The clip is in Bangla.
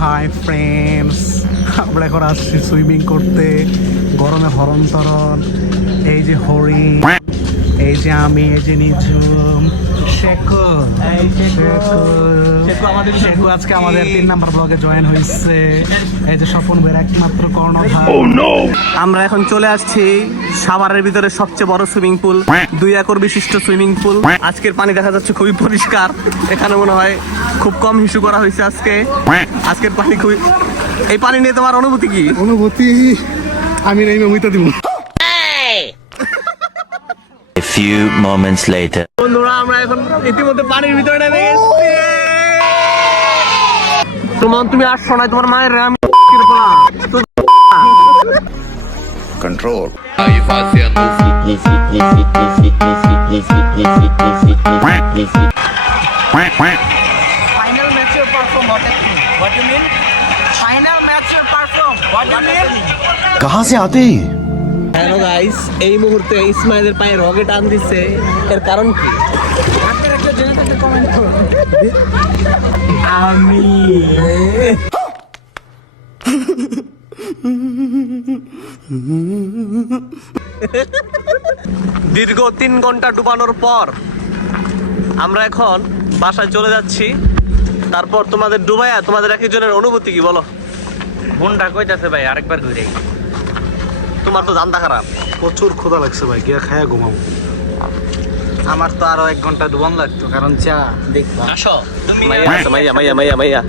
হাই ফ্রেন্ডস, আমরা এখন আসছি সুইমিং করতে গরমে হরণ তরণ। এই যে হরিণ, এই যে আমি, এই যে নিঝুম, শেখু শেখু আজকে আমাদের 3 নাম্বার ব্লগে জয়েন হয়েছে। এই যে স্বপন ভাইয়ের একমাত্র কর্ণধার। আমরা এখন চলে আসছি সাভারের ভিতরে সবচেয়ে বড় সুইমিং পুল, 2 একর বিশিষ্ট সুইমিং পুল। আজকের পানি দেখা যাচ্ছে খুবই পরিষ্কার। এখানে মনে হয় খুব কম হিসু করা হয়েছে আজকের পানি খুবই। এই পানি নিয়ে তোমার অনুভূতি কি? অনুভূতি আমি নেই মমিতা দিব। A few moments later. বন্ধুরা, আমরা এখন ইতিমধ্যে পানির ভিতরে নেমে গেছি। তুমি আসছো না, তোমার মায়ের আমি Control. Final match perform. What do you mean? Final match perform. What do you mean? कहाँ से आते हैं? হ্যালো গাইস, এই মুহূর্তে ইসমাইলের পায়ে রগে টান দিচ্ছে, এর কারণ কি? আপনারা একটু জেনে থাকলে কমেন্ট করুন। আমি দীর্ঘ 3 ঘন্টা ডুবানোর পর আমরা এখন বাসায় চলে যাচ্ছি। তারপর তোমাদের ডুবাইয়া তোমাদের এক একজনের অনুভূতি কি বলো? মনটা কইতাছে ভাই আরেকবার ঘুরে। তোমার তো জানতা খারাপ। প্রচুর ক্ষুধা লাগছে ভাই, গিয়া খায়া ঘুমাবো। আমার তো আরো 1 ঘন্টা ডুবান লাগতো, কারণ চা দেখবা। আসো, মাইয়া।